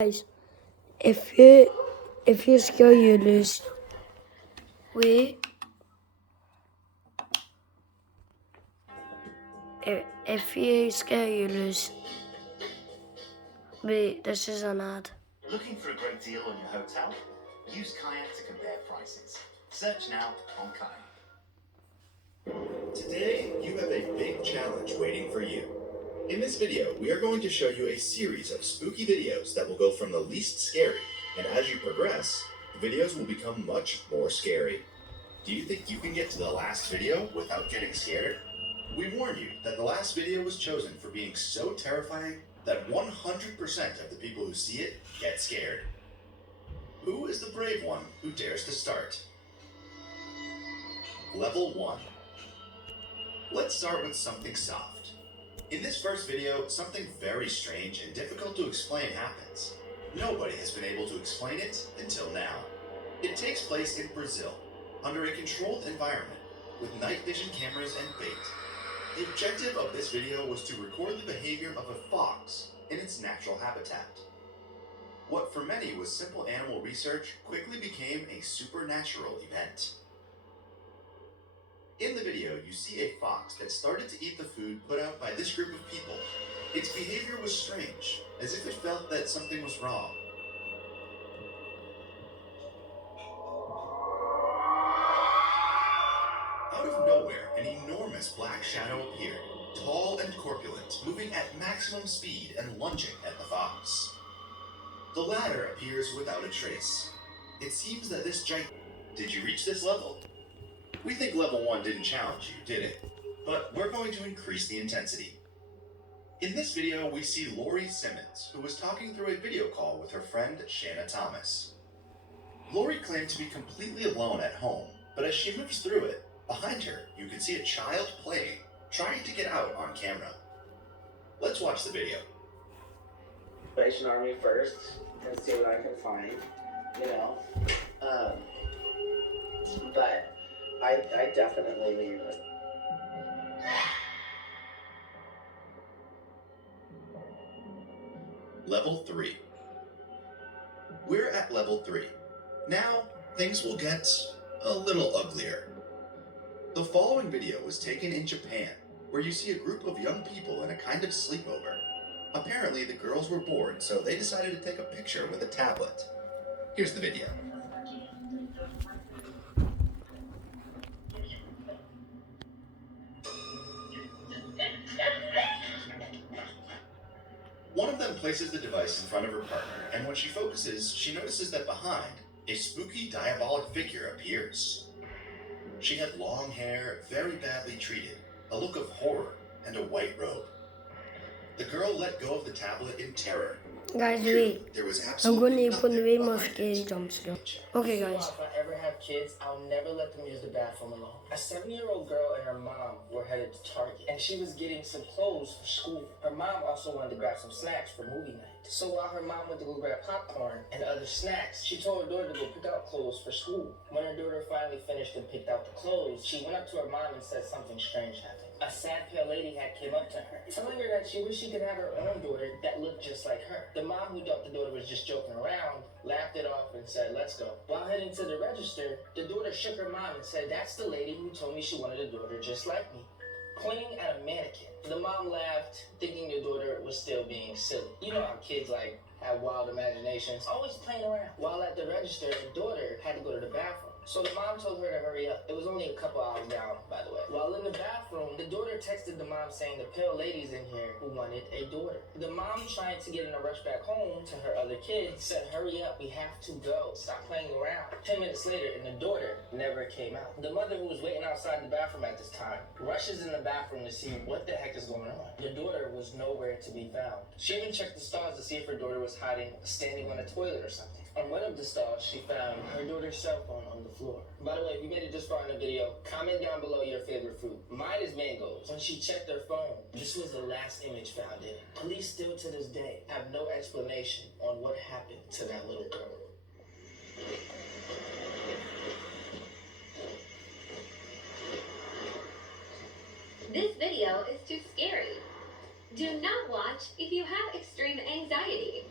Guys, if you scare you lose, wait. If you scare you lose, wait. This is an ad. Looking for a great deal on your hotel? Use Kayak to compare prices. Search now on Kayak. Today, you have a big challenge waiting for you. In this video, we are going to show you a series of spooky videos that will go from the least scary, and as you progress, the videos will become much more scary. Do you think you can get to the last video without getting scared? We warn you that the last video was chosen for being so terrifying that 100% of the people who see it get scared. Who is the brave one who dares to start? Level 1. Let's start with something soft. In this first video, something very strange and difficult to explain happens. Nobody has been able to explain it until now. It takes place in Brazil, under a controlled environment, with night vision cameras and bait. The objective of this video was to record the behavior of a fox in its natural habitat. What for many was simple animal research quickly became a supernatural event. In the video, you see a fox that started to eat the food put out by this group of people. Its behavior was strange, as if it felt that something was wrong. Out of nowhere, an enormous black shadow appeared, tall and corpulent, moving at maximum speed and lunging at the fox. The latter appears without a trace. It seems that this giant... Did you reach this level? We think level 1 didn't challenge you, did it? But we're going to increase the intensity. In this video, we see Lori Simmons, who was talking through a video call with her friend Shanna Thomas. Lori claimed to be completely alone at home, but as she moves through it, behind her, you can see a child playing, trying to get out on camera. Let's watch the video. Salvation Army first and see what I can find, but I definitely leave it. Level 3. We're at level 3. Now, things will get a little uglier. The following video was taken in Japan, where you see a group of young people in a kind of sleepover. Apparently, the girls were bored, so they decided to take a picture with a tablet. Here's the video. One of them places the device in front of her partner, and when she focuses, she notices that behind, a spooky, diabolic figure appears. She had long hair, very badly treated, a look of horror, and a white robe. The girl let go of the tablet in terror. Guys, wait. There was I'm going absolutely to put the way more nothing scary jump scare. Okay, guys. If I ever have kids, I'll never let them use the bathroom alone. A 7-year-old girl and her mom were headed to Target, and she was getting some clothes for school. Her mom also wanted to grab some snacks for movie night. So while her mom went to go grab popcorn and other snacks, she told her daughter to go pick out clothes for school. When her daughter finally finished and picked out the clothes, she went up to her mom and said something strange happened. A sad pale lady had came up to her, telling her that she wished she could have her own daughter that looked just like her. The mom, who thought the daughter was just joking around, laughed it off and said, "Let's go." While heading to the register, the daughter shook her mom and said, "That's the lady who told me she wanted a daughter just like me," pointing at a mannequin. The mom laughed, thinking the daughter was still being silly. You know how kids have wild imaginations, always playing around. While at the register, the daughter had to go to the bathroom. So the mom told her to hurry up. It was only a couple hours down, by the way. While in the bathroom, the daughter texted the mom saying the pale lady's in here who wanted a daughter. The mom, trying to get in a rush back home to her other kids, said, "Hurry up, we have to go. Stop playing around." 10 minutes later, and the daughter never came out. The mother, who was waiting outside the bathroom at this time, rushes in the bathroom to see what the heck is going on. The daughter was nowhere to be found. She even checked the stalls to see if her daughter was hiding, standing on a toilet or something. On one of the stalls, she found her daughter's cell phone on the floor. By the way, if you made it this far in the video, comment down below your favorite fruit. Mine is mangoes. When she checked her phone, this was the last image found in it. Police still to this day have no explanation on what happened to that little girl. This video is too scary. Do not watch if you have extreme anxiety.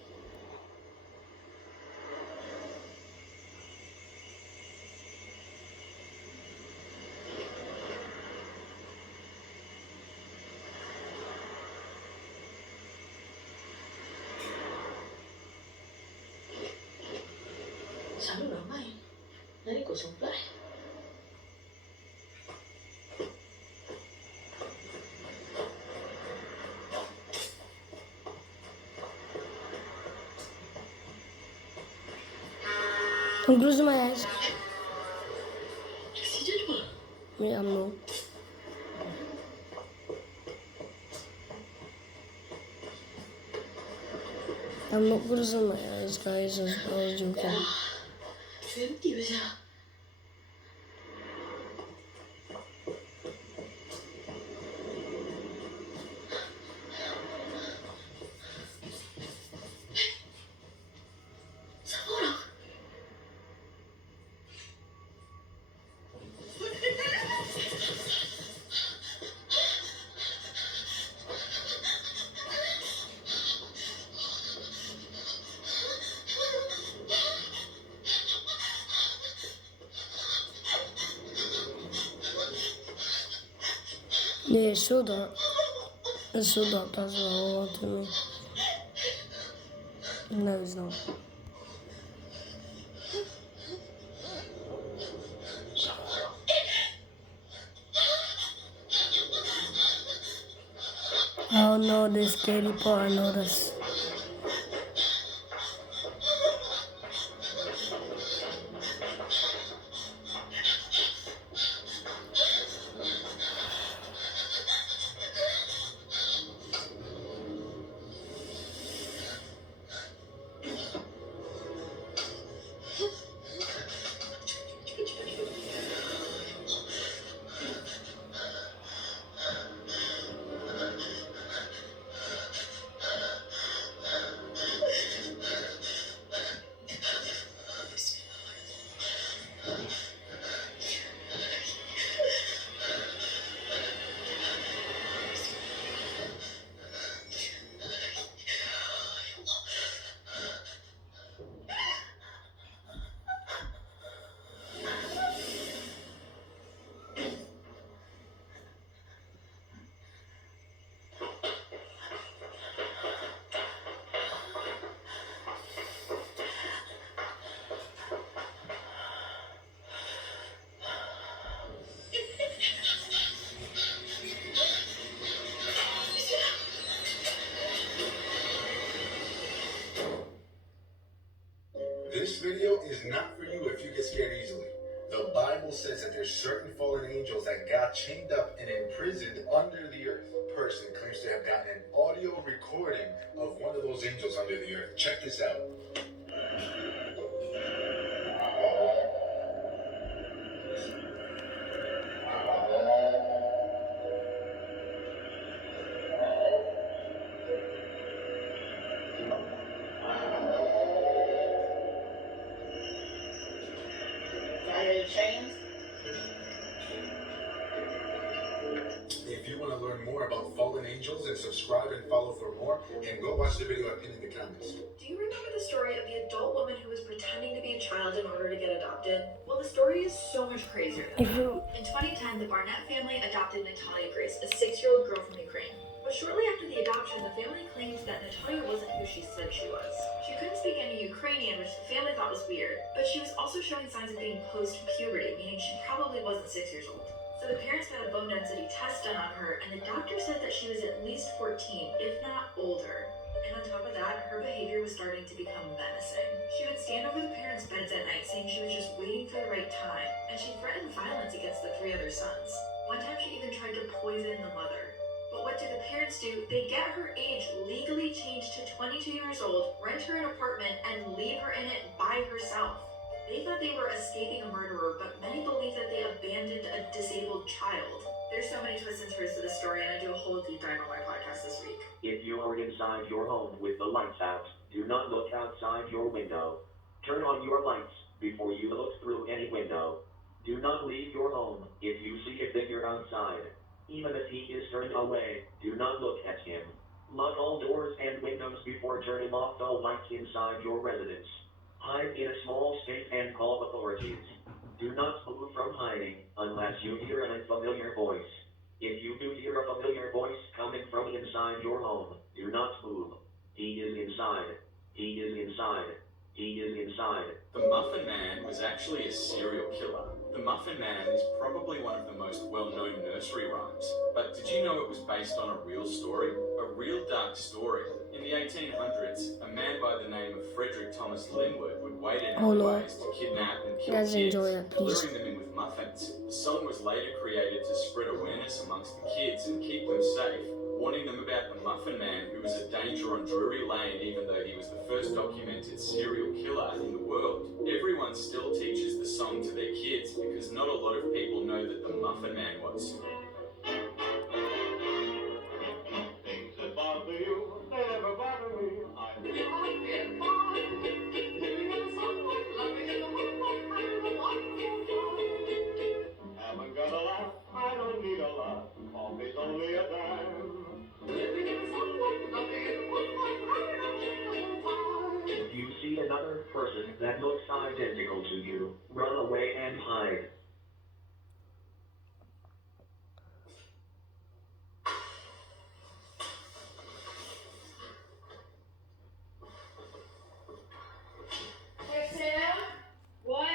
Sabi mamãe, narico supply. I'm closing my eyes. Si dia juga. Yeah, no. I'm not closing my eyes, guys. I was joking. Empty ba siya? Sa orang? Yeah, it's so dark. It's so dark, that's what I want to me. No, it's not. Oh no, this scary part, I know this. This video is not for you if you get scared easily. The Bible says that there's certain fallen angels that got chained up and imprisoned under the earth. A person claims to have gotten an audio recording of one of those angels under the earth. Check this out. Chains? If you want to learn more about fallen angels, and subscribe and follow for more, and go watch the video I pinned in the comments. Do you remember the story of the adult woman who was pretending to be a child in order to get adopted? Well, the story is so much crazier than that. In 2010, the Barnett family adopted Natalia Grace, a 6-year-old girl from Ukraine. But shortly after the adoption, the family claimed that Natalia wasn't who she said she was. She couldn't speak any Ukrainian, which the family thought was weird, but she was also showing signs of being post-puberty, meaning she probably wasn't 6 years old. So the parents got a bone density test done on her, and the doctor said that she was at least 14, if not older. And on top of that, her behavior was starting to become menacing. She would stand over the parents' beds at night saying she was just waiting for the right time, and she threatened violence against the 3 other sons. One time she even tried to poison the mother. But what do the parents do? They get her age legally changed to 22 years old, rent her an apartment, and leave her in it by herself. They thought they were escaping a murderer, but many believe that they abandoned a disabled child. There's so many twists and turns to this story, and I do a whole deep dive on my podcast this week. If you are inside your home with the lights out, do not look outside your window. Turn on your lights before you look through any window. Do not leave your home if you see a figure outside. Even if he is turned away, do not look at him. Lock all doors and windows before turning off the lights inside your residence. Hide in a small space and call authorities. Do not move from hiding unless you hear an unfamiliar voice. If you do hear a familiar voice coming from inside your home, do not move. He is inside. He is inside. He is inside. The Muffin Man was actually a serial killer. The Muffin Man is probably one of the most well-known nursery rhymes, but did you know it was based on a real story? A real dark story. In the 1800s, a man by the name of Frederick Thomas Linwood would wait in alleyways to kidnap and kill Guys, kids, enjoy it, please. luring them in with muffins. The song was later created to spread awareness amongst the kids and keep them safe, warning them about the Muffin Man, who was a danger on Drury Lane even though he was the first documented serial killer in the world. Everyone still teaches the song to their kids because not a lot of people know that the Muffin Man was. Things that bother you, they never bother me. Haven't got a lot, I don't need a lot. Coffee's only a dime. If you see another person that looks identical to you, run away and hide. Hey, Sam? What?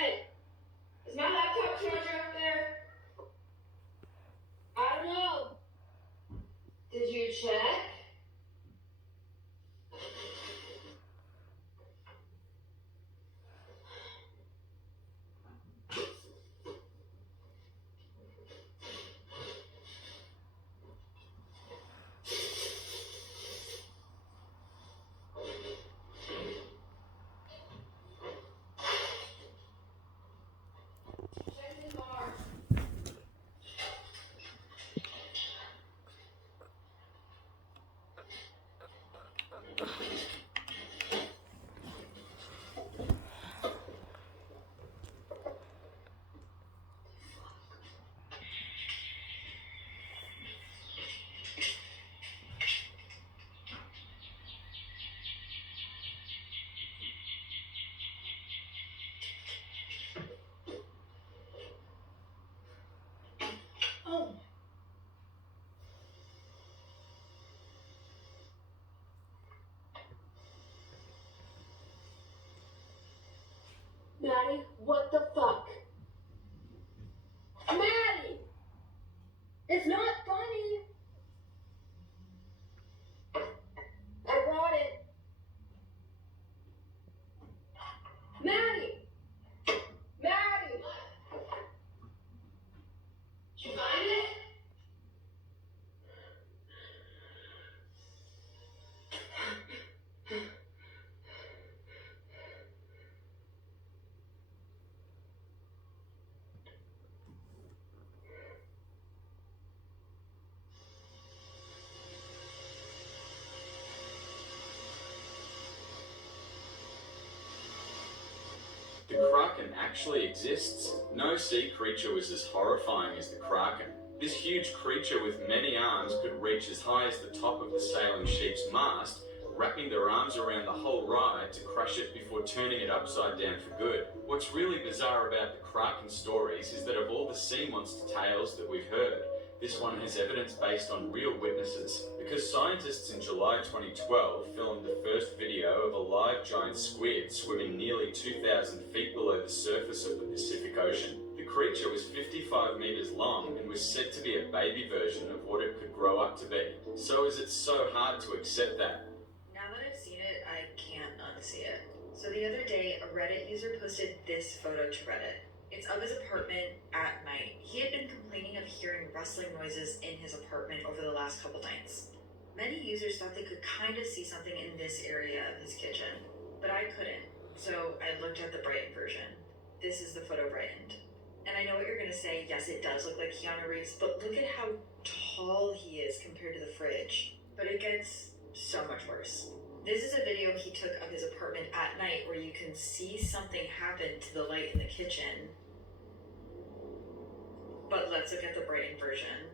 Is my laptop charger up there? I don't know. Did you check? Check the car. Oh. Maddie, what the fuck? Maddie! It's not funny! I brought it. Maddie! Maddie! Did you find it? The Kraken actually exists. No sea creature was as horrifying as the Kraken. This huge creature with many arms could reach as high as the top of the sailing ship's mast, wrapping their arms around the whole ride to crush it before turning it upside down for good. What's really bizarre about the Kraken stories is that of all the sea monster tales that we've heard, this one has evidence based on real witnesses, because scientists in July 2012 filmed the first video of a live giant squid swimming nearly 2,000 feet below the surface of the Pacific Ocean. The creature was 55 meters long and was said to be a baby version of what it could grow up to be. So is it so hard to accept that? Now that I've seen it, I can't unsee it. So the other day, a Reddit user posted this photo to Reddit. It's of his apartment at night. He had been complaining of hearing rustling noises in his apartment over the last couple nights. Many users thought they could kind of see something in this area of his kitchen, but I couldn't. So I looked at the brightened version. This is the photo brightened. And I know what you're gonna say, yes, it does look like Keanu Reeves, but look at how tall he is compared to the fridge. But it gets so much worse. This is a video he took of his apartment at night where you can see something happen to the light in the kitchen. But let's look at the brightened version.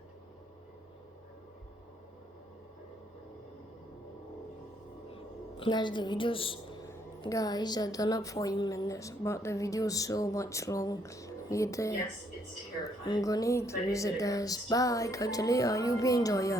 Guys, the videos, guys, are done up 40 minutes, but the video is so much long. Yes, it's terrifying. I'm gonna visit this. Bye, catch you later. You be enjoy it.